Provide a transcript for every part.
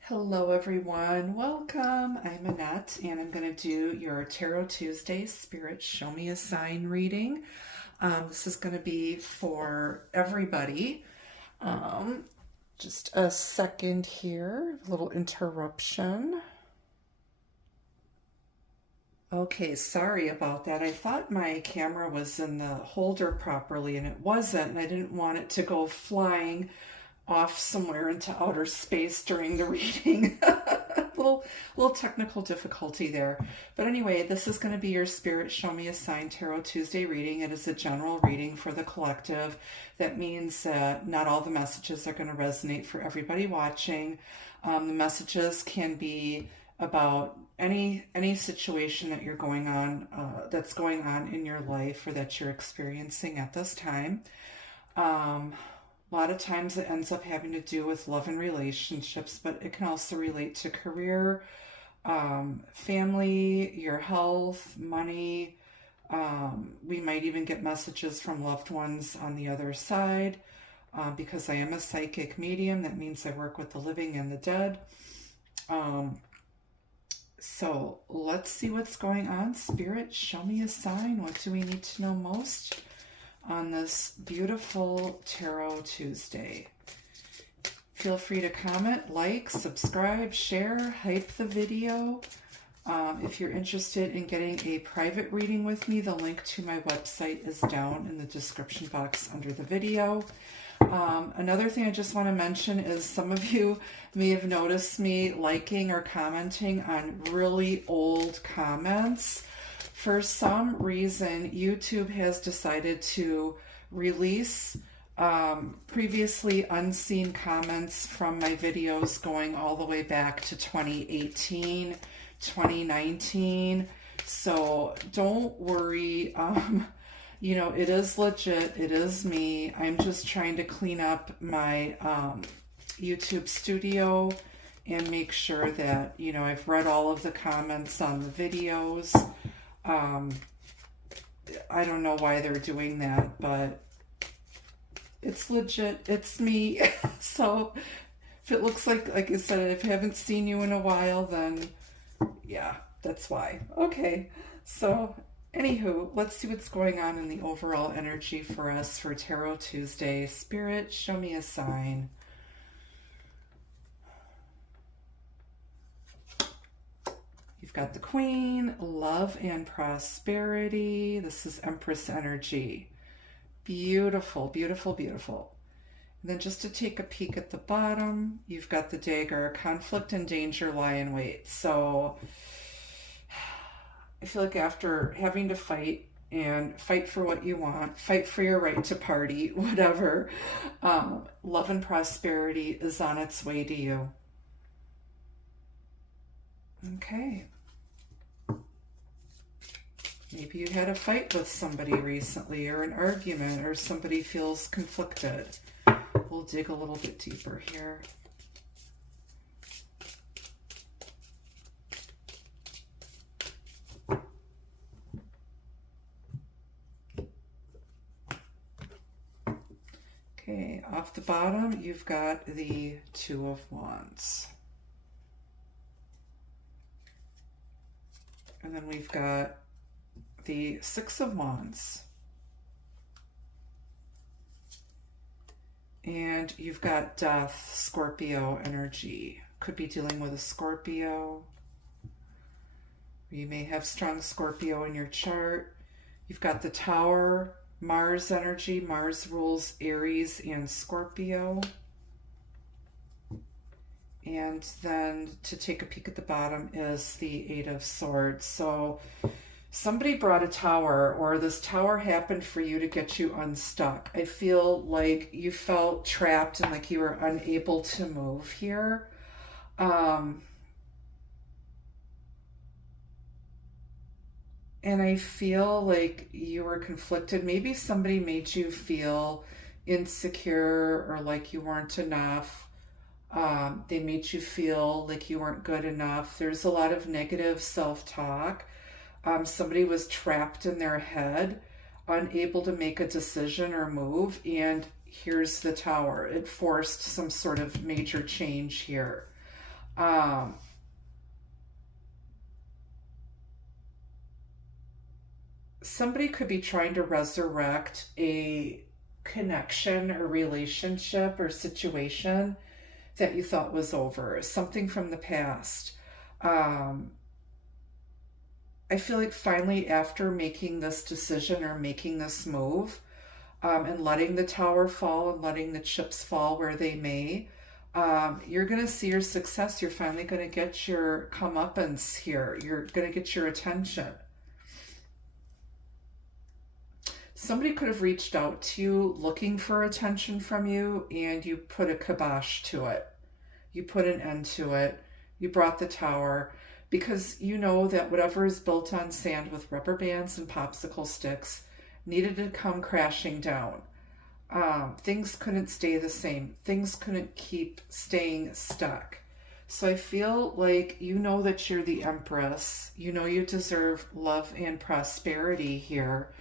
Hello everyone, welcome. I'm Annette and I'm going to do your Tarot Tuesday Spirit Show Me a Sign reading. This is going to be for everybody. Just a second here, a little interruption. Okay, sorry about that. I thought my camera was in the holder properly and it wasn't, and I didn't want it to go flying off somewhere into outer space during the reading. little technical difficulty there. But anyway, this is going to be your Spirit Show Me a Sign Tarot Tuesday reading. It is a general reading for the collective. That means that not all the messages are going to resonate for everybody watching. The messages can be about any situation that you're going on, that's going on in your life or that you're experiencing at this time. A lot of times it ends up having to do with love and relationships, but it can also relate to career, family, your health, money. We might even get messages from loved ones on the other side. Because I am a psychic medium, that means I work with the living and the dead. So let's see what's going on. Spirit, show me a sign. What do we need to know most on this beautiful Tarot Tuesday? Feel free to comment, like, subscribe, share, hype the video. If you're interested in getting a private reading with me, the link to my website is down in the description box under the video. Another thing I just want to mention is some of you may have noticed me liking or commenting on really old comments. For some reason, YouTube has decided to release previously unseen comments from my videos going all the way back to 2018, 2019. So don't worry. You know, it is legit. It is me. I'm just trying to clean up my YouTube studio and make sure that, you know, I've read all of the comments on the videos. I don't know why they're doing that, but it's legit. It's me. So if it looks like I said, if I haven't seen you in a while, then yeah, that's why. Okay. So anywho, let's see what's going on in the overall energy for us for Tarot Tuesday. Spirit, show me a sign. You've got the Queen, love and prosperity. This is Empress energy. Beautiful, beautiful, beautiful. And then just to take a peek at the bottom, you've got the dagger. Conflict and danger lie in wait. So I feel like after having to fight for what you want, fight for your right to party, whatever, love and prosperity is on its way to you. Okay. Maybe you had a fight with somebody recently, or an argument, or somebody feels conflicted. We'll dig a little bit deeper here. Okay, off the bottom, you've got the Two of Wands. And then we've got the Six of Wands. And you've got Death, Scorpio energy. Could be dealing with a Scorpio. You may have strong Scorpio in your chart. You've got the Tower, Mars energy. Mars rules Aries and Scorpio. And then to take a peek at the bottom is the Eight of Swords. So somebody brought a tower, or this tower happened for you to get you unstuck. I feel like you felt trapped and like you were unable to move here. And I feel like you were conflicted. Maybe somebody made you feel insecure or like you weren't enough. They made you feel like you weren't good enough. There's a lot of negative self-talk. Somebody was trapped in their head. unable to make a decision or move, and here's the Tower. It forced some sort of major change here. Somebody could be trying to resurrect a connection or relationship or situation that you thought was over, something from the past. I feel like finally, after making this decision or making this move, and letting the Tower fall and letting the chips fall where they may, you're going to see your success. You're finally going to get your comeuppance here. You're going to get your attention. Somebody could have reached out to you looking for attention from you, and you put a kibosh to it. You put an end to it. You brought the Tower, because you know that whatever is built on sand with rubber bands and popsicle sticks needed to come crashing down. Things couldn't stay the same. Things couldn't keep staying stuck. So I feel like you know that you're the Empress. You know you deserve love and prosperity here.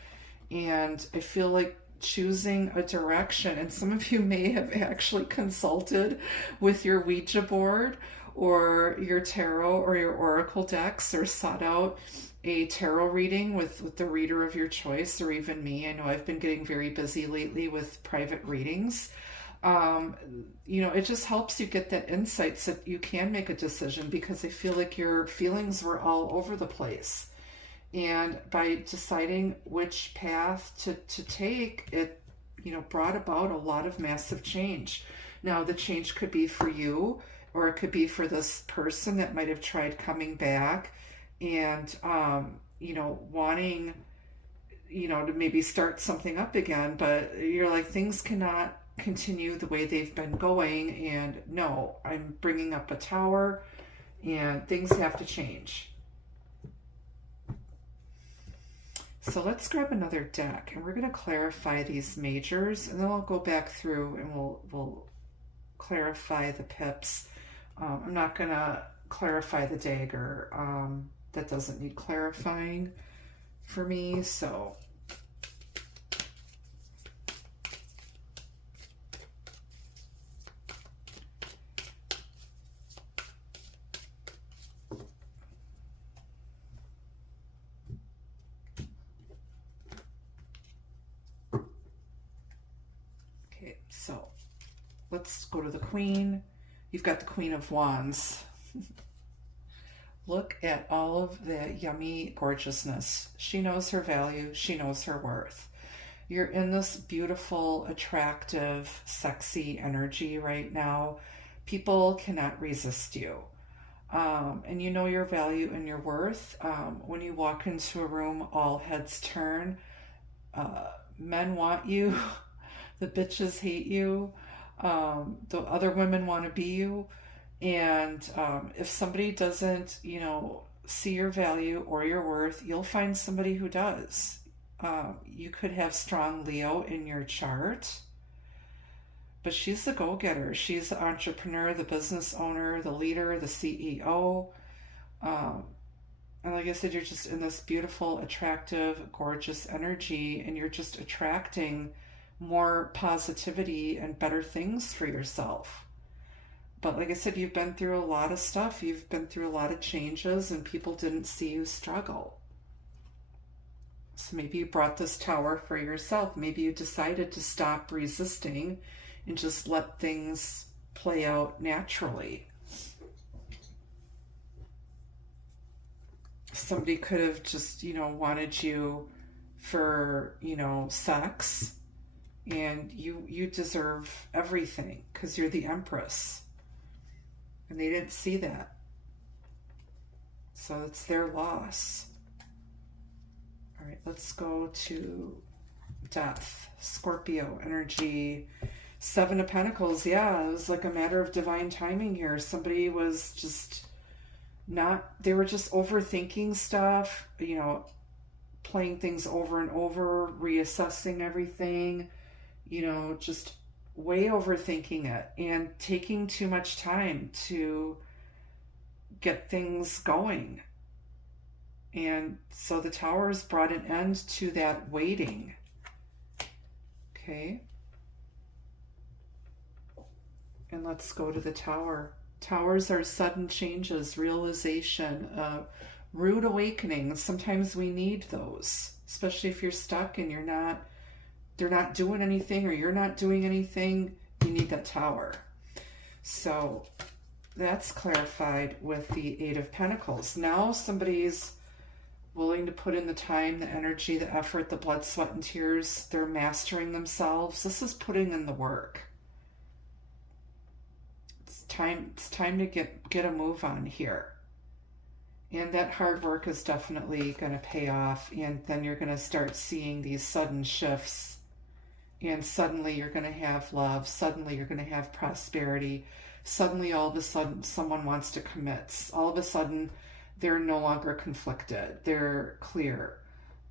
And I feel like choosing a direction, and some of you may have actually consulted with your Ouija board or your tarot or your oracle decks, or sought out a tarot reading with the reader of your choice, or even me. I know I've been getting very busy lately with private readings. You know, it just helps you get that insight so that you can make a decision, because I feel like your feelings were all over the place. And by deciding which path to take, it, you know, brought about a lot of massive change. Now, the change could be for you, or it could be for this person that might have tried coming back and, you know, wanting, you know, to maybe start something up again. But you're like, things cannot continue the way they've been going. And no, I'm bringing up a Tower, and things have to change. So let's grab another deck, and we're going to clarify these majors, and then I'll go back through and we'll clarify the pips. I'm not going to clarify the dagger. That doesn't need clarifying for me. So okay, so let's go to the Queen. You've got the Queen of Wands. Look at all of the yummy gorgeousness. She knows her value. She knows her worth. You're in this beautiful, attractive, sexy energy right now. People cannot resist you. And you know your value and your worth. When you walk into a room, all heads turn. Men want you. The bitches hate you. The other women want to be you. And if somebody doesn't, you know, see your value or your worth, you'll find somebody who does. You could have strong Leo in your chart, but she's the go-getter. She's the entrepreneur, the business owner, the leader, the CEO. And like I said, you're just in this beautiful, attractive, gorgeous energy, and you're just attracting more positivity and better things for yourself. But like I said, you've been through a lot of stuff. You've been through a lot of changes, and people didn't see you struggle. So maybe you brought this Tower for yourself. Maybe you decided to stop resisting and just let things play out naturally. Somebody could have just, you know, wanted you for, you know, sex. And you deserve everything because you're the Empress. And they didn't see that. So it's their loss. All right, let's go to Death. Scorpio energy. Seven of Pentacles. Yeah, it was like a matter of divine timing here. Somebody was just they were just overthinking stuff, you know, playing things over and over, reassessing everything. You know, just way overthinking it and taking too much time to get things going. And so the Tower has brought an end to that waiting. Okay. And let's go to the Tower. Towers are sudden changes, realization, rude awakenings. Sometimes we need those, especially if you're stuck and they're not doing anything or you're not doing anything. You need that Tower. So that's clarified with the Eight of Pentacles. Now somebody's willing to put in the time, the energy, the effort, the blood, sweat, and tears. They're mastering themselves. This is putting in the work. It's time to get a move on here. And that hard work is definitely going to pay off. And then you're going to start seeing these sudden shifts. And suddenly you're going to have love. Suddenly you're going to have prosperity. Suddenly, all of a sudden, someone wants to commit. All of a sudden, they're no longer conflicted. They're clear.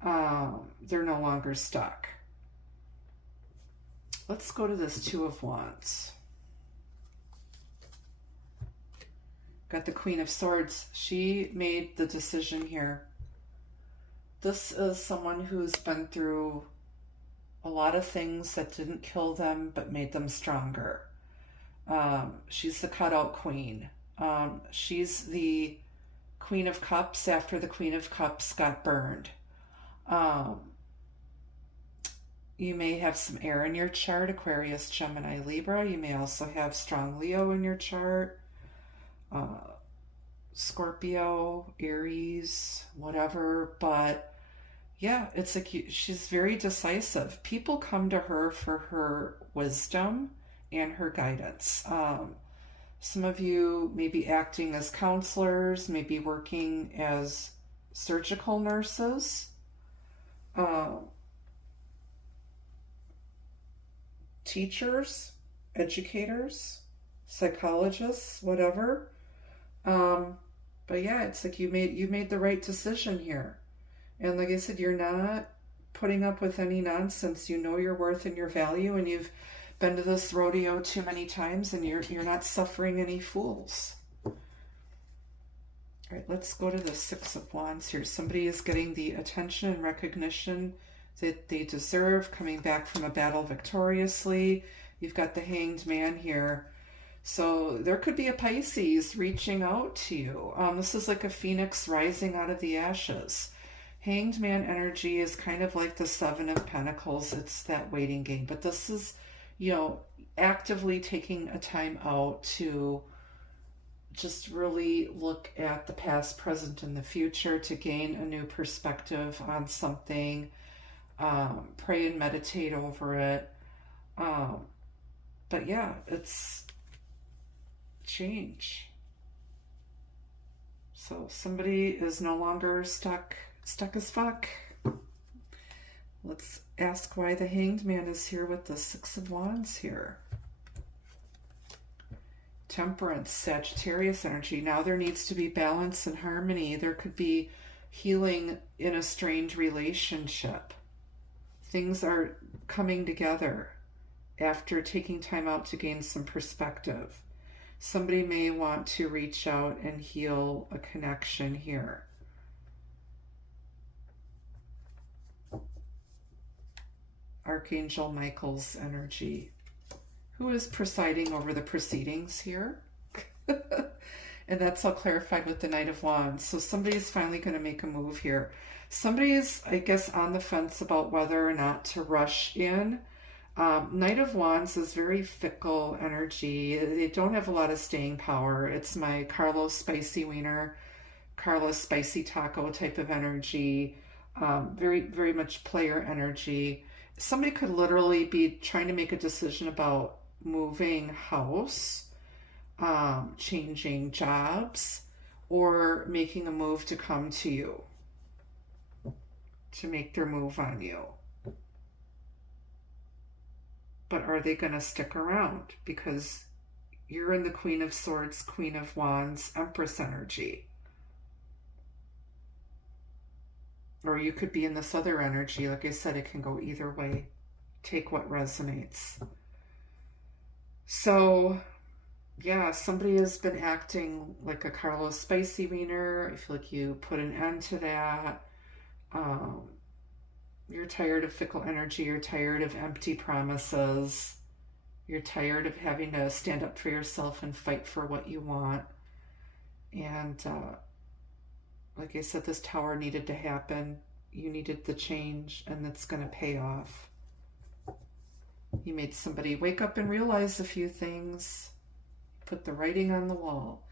They're no longer stuck. Let's go to this Two of Wands. Got the Queen of Swords. She made the decision here. This is someone who's been through a lot of things that didn't kill them, but made them stronger. She's the cutout queen. She's the Queen of Cups after the Queen of Cups got burned. You may have some air in your chart, Aquarius, Gemini, Libra. You may also have strong Leo in your chart. Scorpio, Aries, whatever. But yeah, it's like she's very decisive. People come to her for her wisdom and her guidance. Some of you may be acting as counselors, maybe working as surgical nurses, teachers, educators, psychologists, whatever. But yeah, it's like you made the right decision here. And like I said, you're not putting up with any nonsense. You know your worth and your value, and you've been to this rodeo too many times, and you're not suffering any fools. All right, let's go to the Six of Wands here. Somebody is getting the attention and recognition that they deserve, coming back from a battle victoriously. You've got the Hanged Man here. So there could be a Pisces reaching out to you. This is like a phoenix rising out of the ashes. Hanged Man energy is kind of like the Seven of Pentacles. It's that waiting game. But this is, you know, actively taking a time out to just really look at the past, present, and the future to gain a new perspective on something. Pray and meditate over it. But yeah, it's change. So somebody is no longer stuck as fuck. Let's ask why the Hanged Man is here with the Six of Wands here. Temperance, Sagittarius energy. Now there needs to be balance and harmony. There could be healing in a strained relationship. Things are coming together after taking time out to gain some perspective. Somebody may want to reach out and heal a connection here. Archangel Michael's energy. Who is presiding over the proceedings here? And that's all clarified with the Knight of Wands. So somebody's finally going to make a move here. Somebody's, I guess, on the fence about whether or not to rush in. Knight of Wands is very fickle energy. They don't have a lot of staying power. It's my Carlos Spicy Wiener, Carlos Spicy Taco type of energy. Very, very much player energy. Somebody could literally be trying to make a decision about moving house, changing jobs, or making a move to come to you, to make their move on you. But are they going to stick around? Because you're in the Queen of Swords, Queen of Wands, Empress energy. Or you could be in this other energy. Like I said, it can go either way. Take what resonates. So yeah, somebody has been acting like a Carlos Spicy wiener. I feel like you put an end to that. Um, you're tired of fickle energy. You're tired of empty promises. You're tired of having to stand up for yourself and fight for what you want. And like I said, this tower needed to happen. You needed the change, and that's going to pay off. You made somebody wake up and realize a few things. Put the writing on the wall.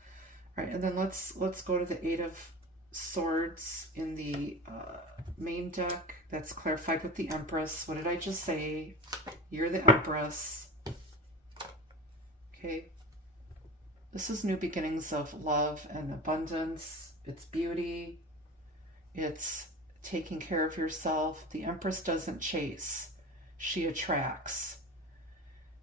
All right, and then let's go to the Eight of Swords in the main deck. That's clarified with the Empress. What did I just say? You're the Empress. Okay. This is new beginnings of love and abundance. It's beauty. It's taking care of yourself. The Empress doesn't chase. She attracts.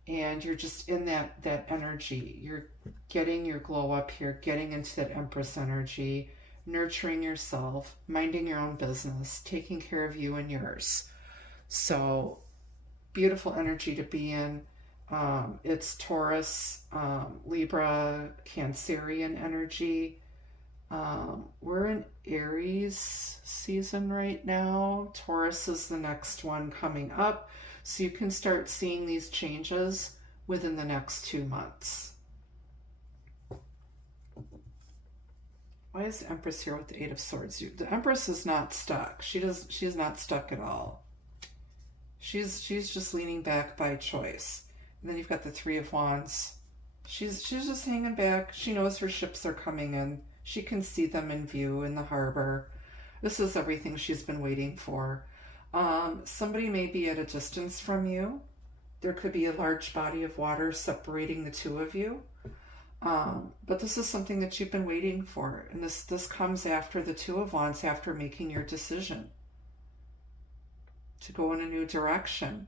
And you're just in that energy. You're getting your glow up here, getting into that Empress energy, nurturing yourself, minding your own business, taking care of you and yours. So beautiful energy to be in. It's Taurus, Libra, Cancerian energy. We're in Aries season right now. Taurus is the next one coming up. So you can start seeing these changes within the next 2 months. Why is the Empress here with the Eight of Swords? The Empress is not stuck. She is not stuck at all. She's just leaning back by choice. And then you've got the Three of Wands. She's just hanging back. She knows her ships are coming in. She can see them in view in the harbor. This is everything she's been waiting for. Somebody may be at a distance from you. There could be a large body of water separating the two of you. But this is something that you've been waiting for. And this comes after the Two of Wands, after making your decision to go in a new direction.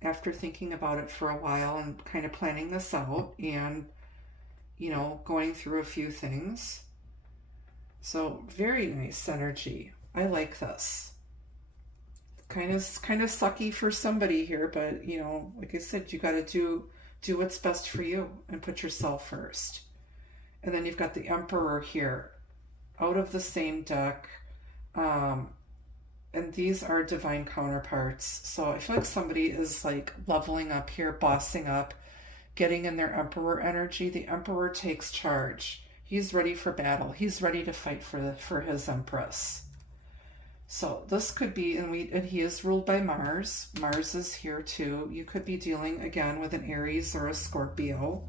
After thinking about it for a while and kind of planning this out and, going through a few things. So very nice energy. I like this. Kind of sucky for somebody here, but like I said, you got to do what's best for you and put yourself first. And then you've got the Emperor here out of the same deck. And these are divine counterparts. So I feel like somebody is like leveling up here, bossing up, getting in their Emperor energy. The Emperor takes charge. He's ready for battle. He's ready to fight for his Empress. So this could be, and he is ruled by Mars. Mars is here too. You could be dealing again with an Aries or a Scorpio,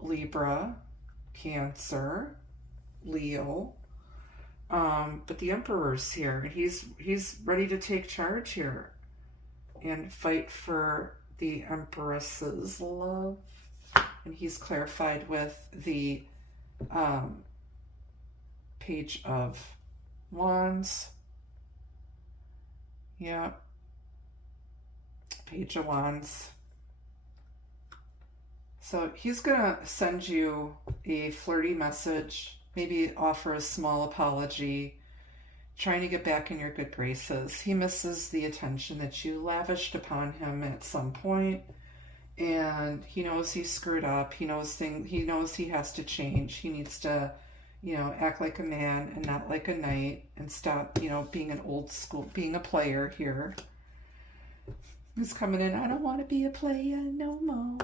Libra, Cancer, Leo. But the Emperor's here, and he's ready to take charge here and fight for the Empress's love. And he's clarified with the Page of Wands. Yeah. Page of Wands. So he's going to send you a flirty message, maybe offer a small apology, trying to get back in your good graces. He misses the attention that you lavished upon him at some point, and he knows he screwed up. He knows he has to change. He needs to act like a man and not like a knight, and stop, being an old school, being a player here. He's coming in, I don't want to be a player no more.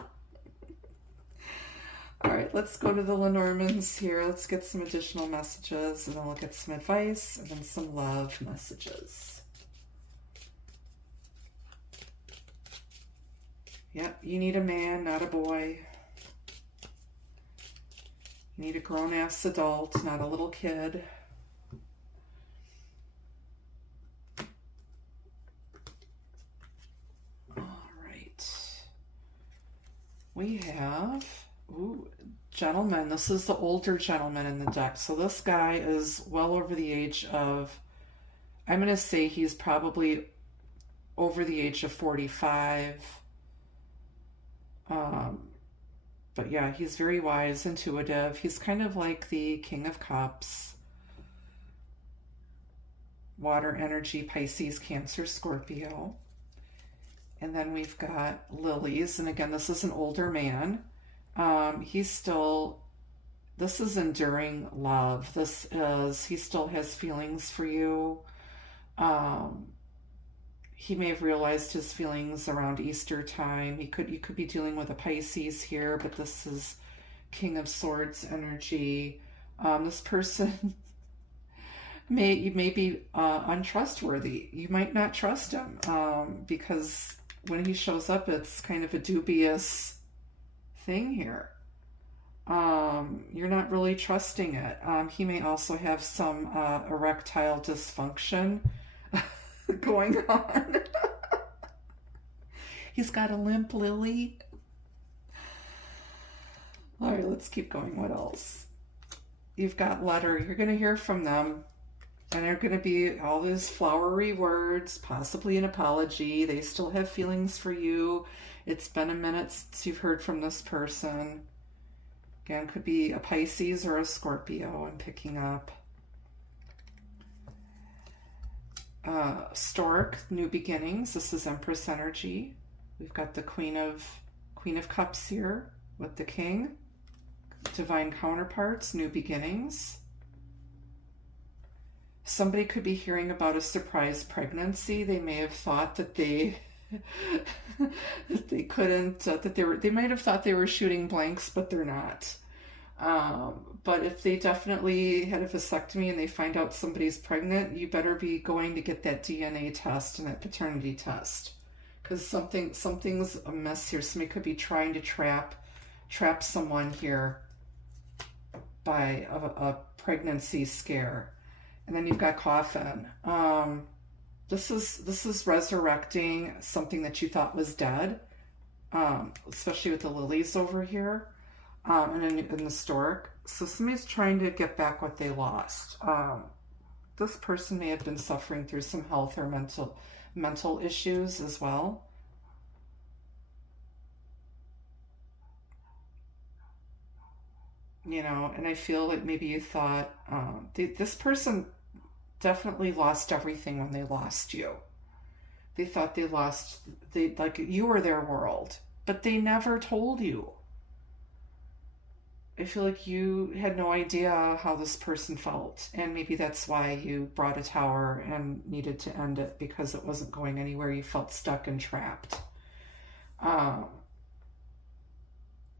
All right, let's go to the Lenormands here. Let's get some additional messages, and then we'll get some advice, and then some love messages. Yep, you need a man, not a boy. You need a grown-ass adult, not a little kid. All right. We have, gentleman. This is the older gentleman in the deck. So this guy is well over the age of, I'm going to say he's probably over the age of 45. But yeah, he's very wise, intuitive. He's kind of like the King of Cups. Water energy, Pisces, Cancer, Scorpio. And then we've got lilies. And again, this is an older man. This is enduring love. He still has feelings for you. He may have realized his feelings around Easter time. You could be dealing with a Pisces here, but this is King of Swords energy. This person may be untrustworthy. You might not trust him because when he shows up, it's kind of a dubious thing here. You're not really trusting it. He may also have some erectile dysfunction going on. He's got a limp lily. All right, let's keep going. What else? You've got letter. You're going to hear from them. And they're going to be all these flowery words, possibly an apology. They still have feelings for you. It's been a minute since you've heard from this person. Again, could be a Pisces or a Scorpio I'm picking up. Stork, new beginnings. This is Empress energy. We've got the Queen of Cups here with the King. Divine counterparts, new beginnings. Somebody could be hearing about a surprise pregnancy. They may have thought that they they might have thought they were shooting blanks, but they're not. But if they definitely had a vasectomy and they find out somebody's pregnant, you better be going to get that DNA test and that paternity test, because something's amiss here. Somebody could be trying to trap someone here by a pregnancy scare. And then you've got coffin. This is resurrecting something that you thought was dead, especially with the lilies over here, and in the stork. So somebody's trying to get back what they lost. This person may have been suffering through some health or mental issues as well. You know, and I feel like maybe you thought this person definitely lost everything when they lost you. They thought like you were their world, but they never told you. I feel like you had no idea how this person felt, and maybe that's why you brought a tower and needed to end it, because it wasn't going anywhere. You felt stuck and trapped. And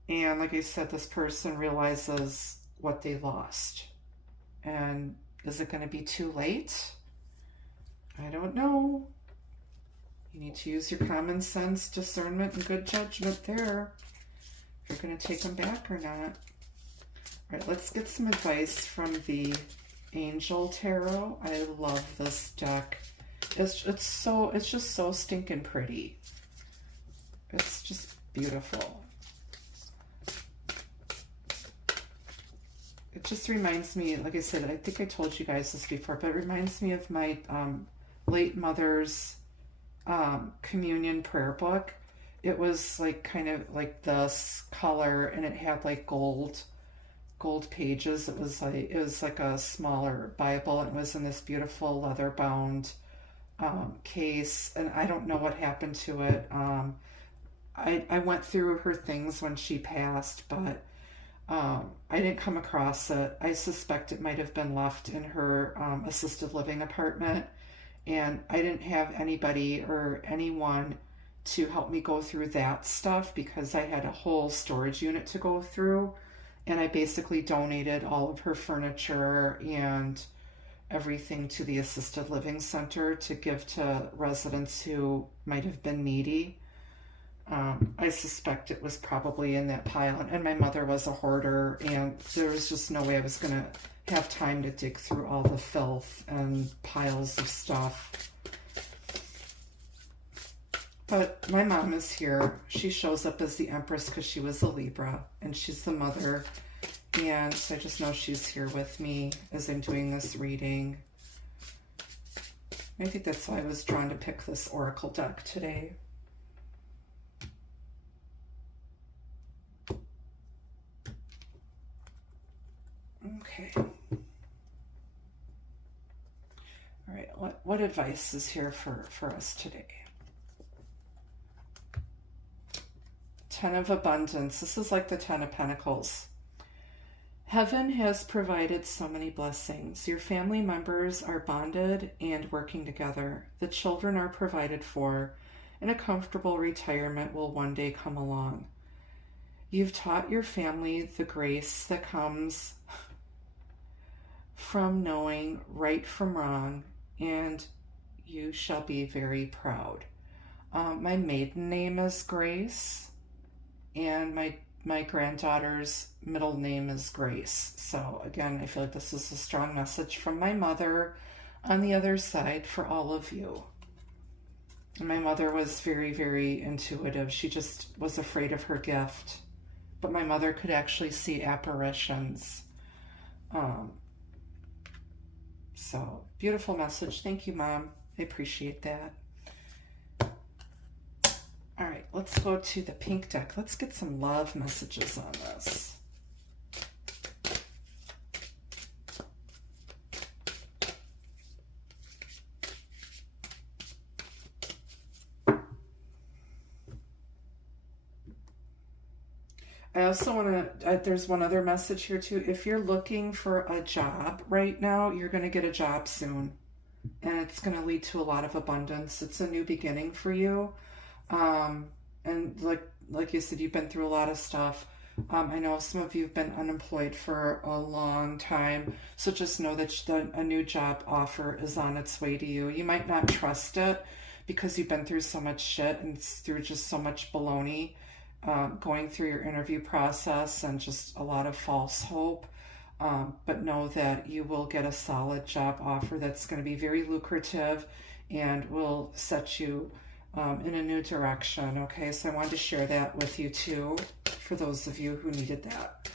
like I said, this person realizes what they lost. And is it going to be too late? I don't know. You need to use your common sense, discernment, and good judgment there. If you're going to take them back or not. All right, let's get some advice from the Angel Tarot. I love this deck. It's just so stinking pretty. It's just beautiful. It just reminds me, like I said, I think I told you guys this before, but it reminds me of my late mother's communion prayer book. It was like kind of like this color, and it had like gold pages. It was like a smaller Bible, and it was in this beautiful leather bound case, and I don't know what happened to it. I went through her things when she passed, but I didn't come across it. I suspect it might have been left in her assisted living apartment, and I didn't have anybody or anyone to help me go through that stuff because I had a whole storage unit to go through, and I basically donated all of her furniture and everything to the assisted living center to give to residents who might have been needy. I suspect it was probably in that pile, and my mother was a hoarder, and there was just no way I was going to have time to dig through all the filth and piles of stuff. But my mom is here. She shows up as the Empress because she was a Libra, and she's the mother, and so I just know she's here with me as I'm doing this reading. I think that's why I was drawn to pick this Oracle deck today. Okay. All right, what advice is here for us today? Ten of Abundance. This is like the Ten of Pentacles. Heaven has provided so many blessings. Your family members are bonded and working together. The children are provided for, and a comfortable retirement will one day come along. You've taught your family the grace that comes from knowing right from wrong, and you shall be very proud. My maiden name is Grace, and my granddaughter's middle name is Grace. So again, I feel like this is a strong message from my mother on the other side for all of you. And my mother was very, very intuitive. She just was afraid of her gift. But my mother could actually see apparitions. So, beautiful message. Thank you, Mom. I appreciate that. All right, let's go to the pink deck. Let's get some love messages on this. I also want to, there's one other message here too. If you're looking for a job right now, you're going to get a job soon. And it's going to lead to a lot of abundance. It's a new beginning for you. And like you said, you've been through a lot of stuff. I know some of you have been unemployed for a long time. So just know that a new job offer is on its way to you. You might not trust it because you've been through so much shit and through just so much baloney. Going through your interview process and just a lot of false hope. But know that you will get a solid job offer that's going to be very lucrative and will set you in a new direction. Okay, so I wanted to share that with you too, for those of you who needed that.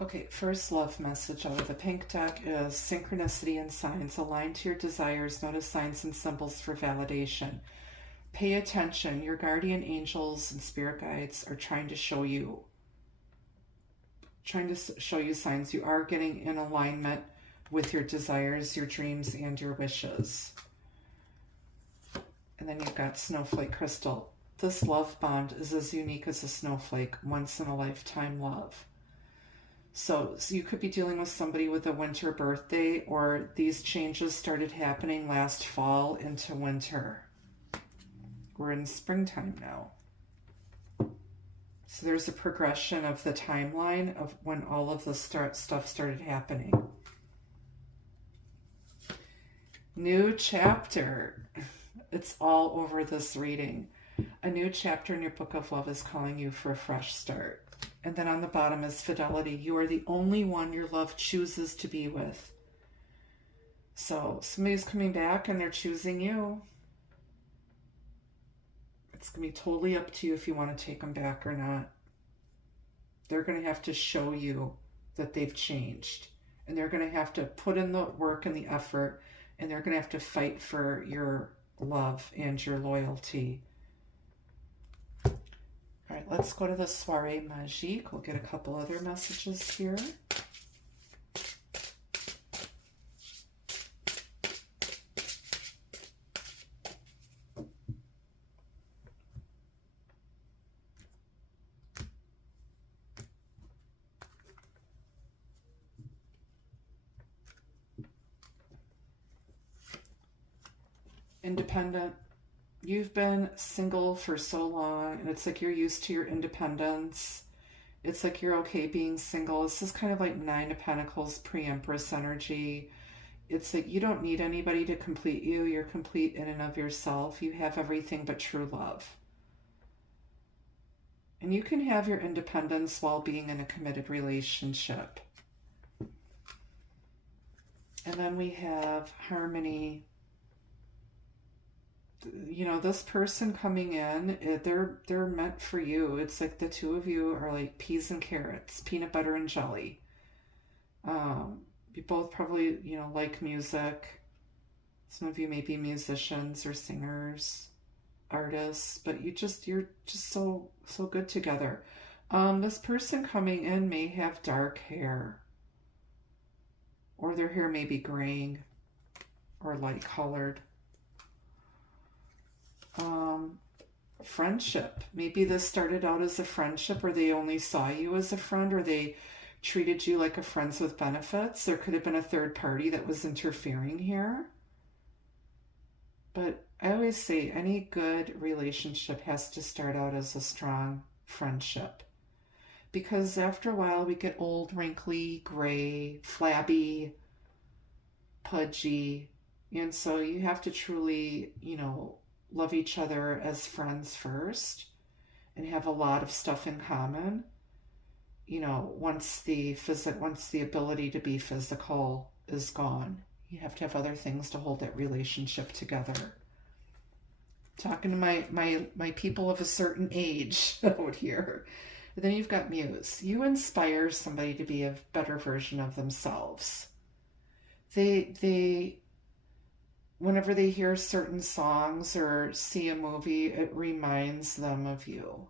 Okay, first love message out of the pink deck is synchronicity and signs. Align to your desires. Notice signs and symbols for validation. Pay attention. Your guardian angels and spirit guides are trying to show you signs. You are getting in alignment with your desires, your dreams, and your wishes. And then you've got snowflake crystal. This love bond is as unique as a snowflake, once in a lifetime love. So you could be dealing with somebody with a winter birthday, or these changes started happening last fall into winter. We're in springtime now. So there's a progression of the timeline of when all of the stuff started happening. New chapter. It's all over this reading. A new chapter in your book of love is calling you for a fresh start. And then on the bottom is fidelity. You are the only one your love chooses to be with. So somebody's coming back and they're choosing you. It's going to be totally up to you if you want to take them back or not. They're going to have to show you that they've changed. And they're going to have to put in the work and the effort. And they're going to have to fight for your love and your loyalty. All right, let's go to the Soirée Magique. We'll get a couple other messages here. Independent. You've been single for so long, and it's like you're used to your independence. It's like you're okay being single. This is kind of like Nine of Pentacles, pre-Empress energy. It's like you don't need anybody to complete you. You're complete in and of yourself. You have everything but true love. And you can have your independence while being in a committed relationship. And then we have harmony. You know, this person coming in, they're meant for you. It's like the two of you are like peas and carrots, peanut butter and jelly. You both probably, you know, like music. Some of you may be musicians or singers, artists, but you're just so good together. This person coming in may have dark hair, or their hair may be graying or light colored. Friendship. Maybe this started out as a friendship, or they only saw you as a friend, or they treated you like a friends with benefits. There could have been a third party that was interfering here. But I always say any good relationship has to start out as a strong friendship. Because after a while we get old, wrinkly, gray, flabby, pudgy. And so you have to truly, love each other as friends first and have a lot of stuff in common. Once the ability to be physical is gone, you have to have other things to hold that relationship together. Talking to my people of a certain age out here. And then you've got Muse. You inspire somebody to be a better version of themselves. They whenever they hear certain songs or see a movie, it reminds them of you.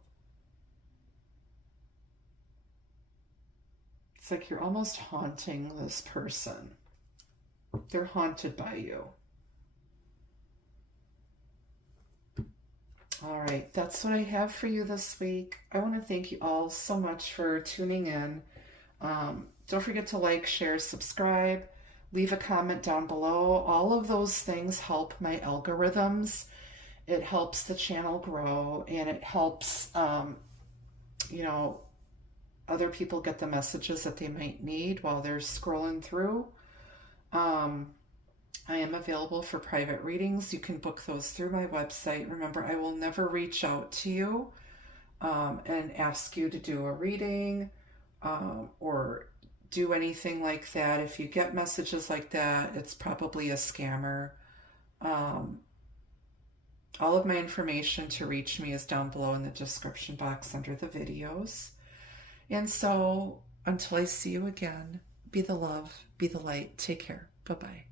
It's like you're almost haunting this person. They're haunted by you. All right, that's what I have for you this week. I want to thank you all so much for tuning in. Don't forget to like, share, subscribe. Leave a comment down below. All of those things help my algorithms. It helps the channel grow, and it helps, other people get the messages that they might need while they're scrolling through. I am available for private readings. You can book those through my website. Remember, I will never reach out to you and ask you to do a reading or do anything like that. If you get messages like that, it's probably a scammer. All of my information to reach me is down below in the description box under the videos. And so until I see you again, be the love, be the light. Take care. Bye-bye.